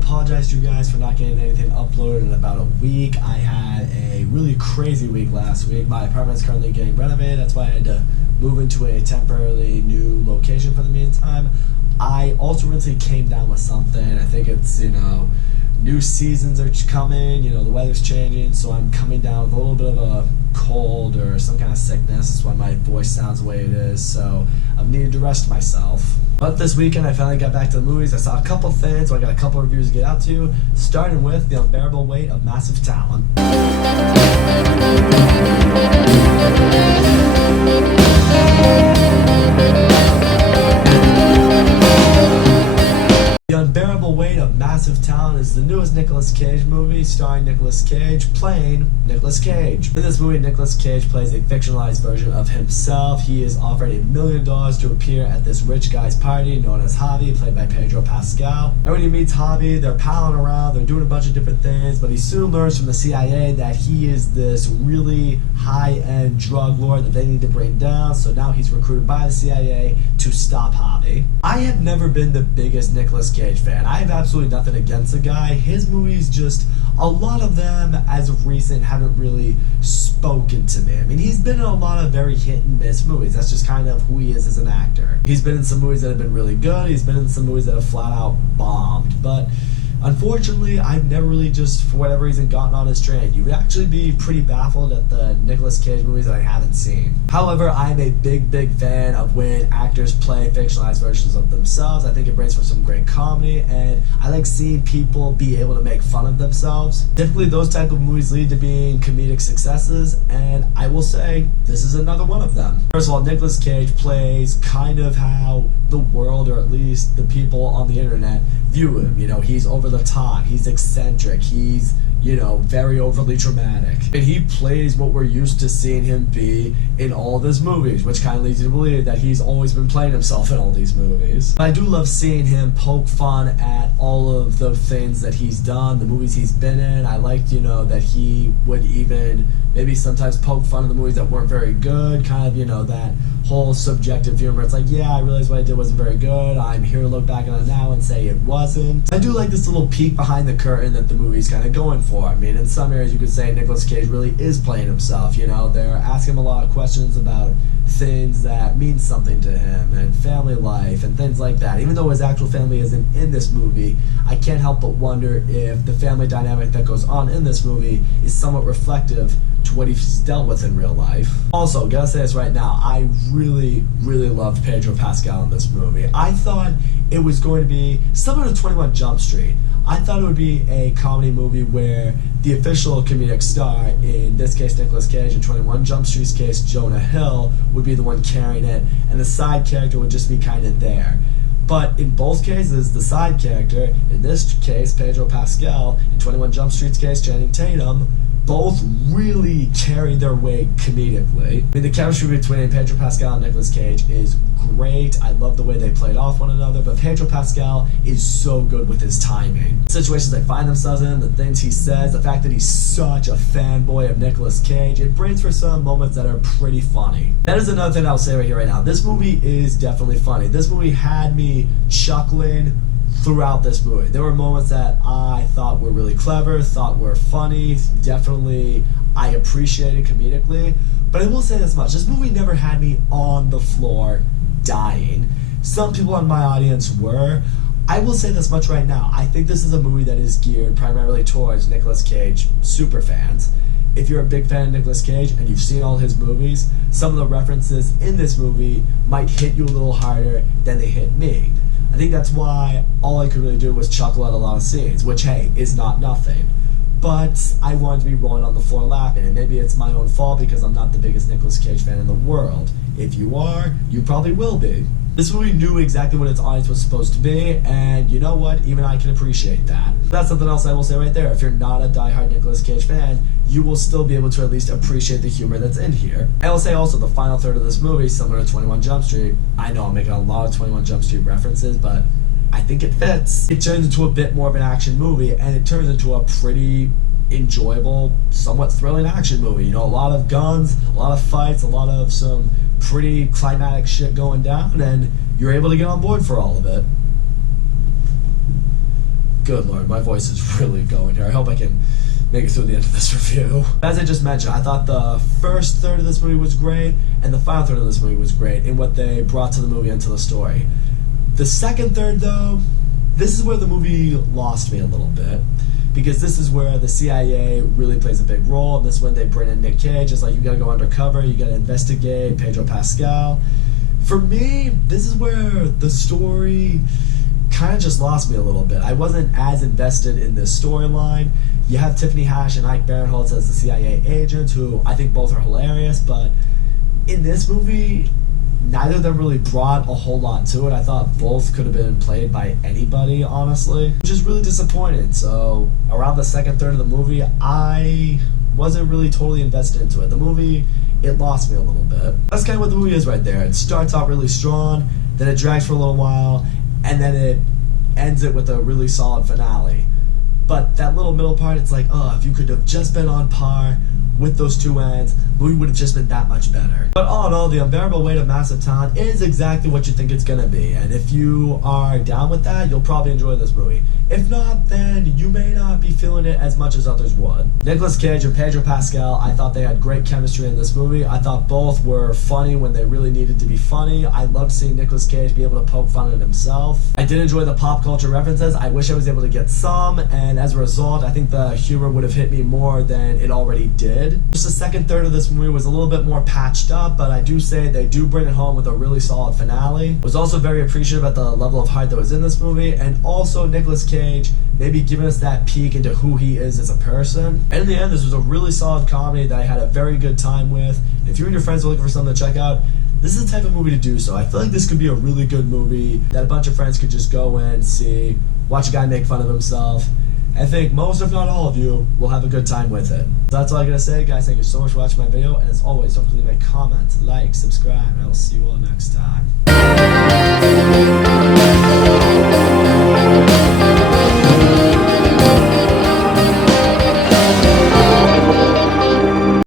apologize to you guys for not getting anything uploaded in about a week. I had a really crazy week last week. My apartment's currently getting renovated. That's why I had to move into a temporarily new location for the meantime. I also recently came down with something. I think it's, new seasons are coming, the weather's changing, so I'm coming down with a little bit of a cold or some kind of sickness. That's why my voice sounds the way it is, so I've needed to rest myself. But this weekend I finally got back to the movies. I saw a couple things, so I got a couple reviews to get out to, starting with The Unbearable Weight of Massive Talent. The Unbearable Weight of Massive Talent is the newest Nicolas Cage movie starring Nicolas Cage playing Nicolas Cage. In this movie, Nicolas Cage plays a fictionalized version of himself. He is offered $1 million to appear at this rich guy's party known as Javi, played by Pedro Pascal. And when he meets Javi, they're palling around, they're doing a bunch of different things, but he soon learns from the CIA that he is this really high-end drug lord that they need to bring down, so now he's recruited by the CIA to stop Javi. I have never been the biggest Nicolas Cage fan. I have absolutely nothing against the guy. His movies, just a lot of them as of recent haven't really spoken to me. I mean, he's been in a lot of very hit and miss movies. That's just kind of who he is as an actor. He's been in some movies that have been really good. He's been in some movies that have flat out bombed. But unfortunately, I've never really just, for whatever reason, gotten on his train. You would actually be pretty baffled at the Nicolas Cage movies that I haven't seen. However, I'm a big fan of when actors play fictionalized versions of themselves. I think it brings forth some great comedy, and I like seeing people be able to make fun of themselves. Typically, those type of movies lead to being comedic successes, and I will say, this is another one of them. First of all, Nicolas Cage plays kind of how the world, or at least the people on the internet, view him. He's over the top, he's eccentric, he's, very overly dramatic. And he plays what we're used to seeing him be in all of his movies, which kind of leads you to believe that he's always been playing himself in all these movies. But I do love seeing him poke fun at all of the things that he's done, the movies he's been in. I liked, that he would even maybe sometimes poke fun of the movies that weren't very good, kind of, that whole subjective humor. It's like, yeah, I realized what I did wasn't very good. I'm here to look back on it now and say it wasn't. I do like this little peek behind the curtain that the movie's kind of going for. I mean, in some areas you could say Nicolas Cage really is playing himself. They're asking him a lot of questions about things that mean something to him and family life and things like that. Even though his actual family isn't in this movie, I can't help but wonder if the family dynamic that goes on in this movie is somewhat reflective to what he's dealt with in real life. Also, gotta say this right now, I really loved Pedro Pascal in this movie. I thought it was going to be similar to 21 Jump Street. I thought it would be a comedy movie where the official comedic star, in this case Nicolas Cage, in 21 Jump Street's case Jonah Hill, would be the one carrying it, and the side character would just be kind of there. But in both cases, the side character, in this case Pedro Pascal, in 21 Jump Street's case Channing Tatum, both really carry their weight comedically. I mean, the chemistry between Pedro Pascal and Nicolas Cage is great. I love the way they played off one another, but Pedro Pascal is so good with his timing. The situations they find themselves in, the things he says, the fact that he's such a fanboy of Nicolas Cage, it brings for some moments that are pretty funny. That is another thing I'll say right here right now. This movie is definitely funny. This movie had me chuckling throughout this movie. There were moments that I thought were really clever, thought were funny, definitely I appreciated comedically, but I will say this much, this movie never had me on the floor dying. Some people in my audience were. I will say this much right now, I think this is a movie that is geared primarily towards Nicolas Cage super fans. If you're a big fan of Nicolas Cage and you've seen all his movies, some of the references in this movie might hit you a little harder than they hit me. I think that's why all I could really do was chuckle at a lot of scenes, which, hey, is not nothing. But I wanted to be rolling on the floor laughing, and maybe it's my own fault because I'm not the biggest Nicolas Cage fan in the world. If you are, you probably will be. This movie knew exactly what its audience was supposed to be, and you know what? Even I can appreciate that. That's something else I will say right there. If you're not a diehard Nicolas Cage fan, you will still be able to at least appreciate the humor that's in here. I will say also, the final third of this movie, similar to 21 Jump Street, I know I'm making a lot of 21 Jump Street references, but I think it fits. It turns into a bit more of an action movie, and it turns into a pretty enjoyable, somewhat thrilling action movie. A lot of guns, a lot of fights, a lot of some pretty climatic shit going down, and you're able to get on board for all of it. Good Lord, my voice is really going here. I hope I can make it through the end of this review. As I just mentioned, I thought the first third of this movie was great, and the final third of this movie was great in what they brought to the movie and to the story. The second third, though, this is where the movie lost me a little bit, because this is where the CIA really plays a big role, and this is when they bring in Nick Cage. It's like, you gotta go undercover, you gotta investigate Pedro Pascal. For me, this is where the story kind of just lost me a little bit. I wasn't as invested in this storyline. You have Tiffany Haddish and Ike Barinholtz as the CIA agents, who I think both are hilarious, but in this movie, neither of them really brought a whole lot to it. I thought both could have been played by anybody, honestly, which is really disappointing. So around the second third of the movie, I wasn't really totally invested into it. The movie, it lost me a little bit. That's kind of what the movie is right there. It starts out really strong, then it drags for a little while, and then it ends it with a really solid finale. But that little middle part, it's like, oh, if you could have just been on par with those two ends, the movie would have just been that much better. But all in all, The Unbearable Weight of Massive Talent is exactly what you think it's gonna be, and if you are down with that, you'll probably enjoy this movie. If not, then you may not be feeling it as much as others would. Nicolas Cage and Pedro Pascal, I thought they had great chemistry in this movie. I thought both were funny when they really needed to be funny. I loved seeing Nicolas Cage be able to poke fun at himself. I did enjoy the pop culture references. I wish I was able to get some, and as a result, I think the humor would have hit me more than it already did. Just the second third of this movie was a little bit more patched up, but I do say they do bring it home with a really solid finale. Was also very appreciative at the level of heart that was in this movie, and also Nicolas Cage maybe giving us that peek into who he is as a person. And in the end, this was a really solid comedy that I had a very good time with. If you and your friends are looking for something to check out, this is the type of movie to do so. I feel like this could be a really good movie that a bunch of friends could just go in, see, watch a guy make fun of himself. I think most, if not all of you, will have a good time with it. So that's all I gotta say, guys. Thank you so much for watching my video, and as always, don't forget to leave a comment, like, subscribe, and I will see you all next time.